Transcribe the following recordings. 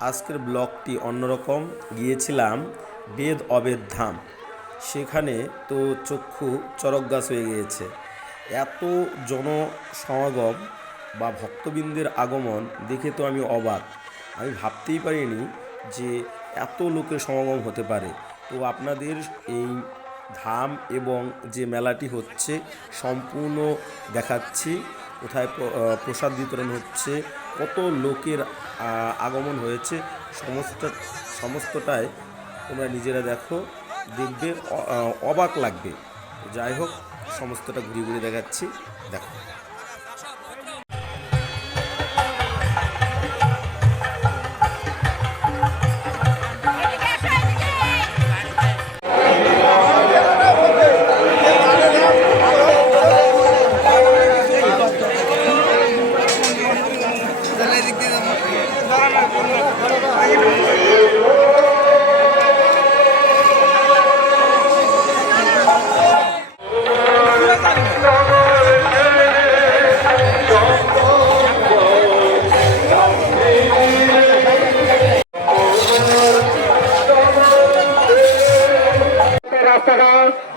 আজকের ব্লগটি অন্যরকম। গিয়েছিলাম বেদ অবেদ ধাম। সেখানে তো চক্ষু চরক গাছ হয়ে গিয়েছে। এত জনসমাগম বা ভক্তবৃন্দের আগমন দেখে তো আমি অবাক। আমি ভাবতেই পারিনি যে এত লোকের সমাগম হতে পারে। তো আপনাদের এই ধাম এবং যে মেলাটি হচ্ছে সম্পূর্ণ দেখাচ্ছি। কোথায় প্রসাদ বিতরণ হচ্ছে, কত লোকের আগমন হয়েছে, সমস্ত, সমস্তটাই তোমরা নিজেরা দেখো, দেখবে অবাক লাগবে। যাই হোক, সমস্তটা ঘুরে ঘুরে দেখাচ্ছি, দেখো।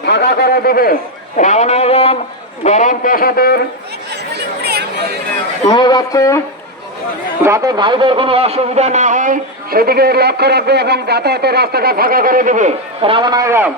ফাঁকা করে দেবে। রামনগর গরম প্রসাদের। নিয়ে যাচ্ছে। যাতে ভাইদের কোনো অসুবিধা না হয়, সেদিকে লক্ষ্য রাখবে এবং যাতায়াতের রাস্তাটা ফাঁকা করে দেবে। রামনগর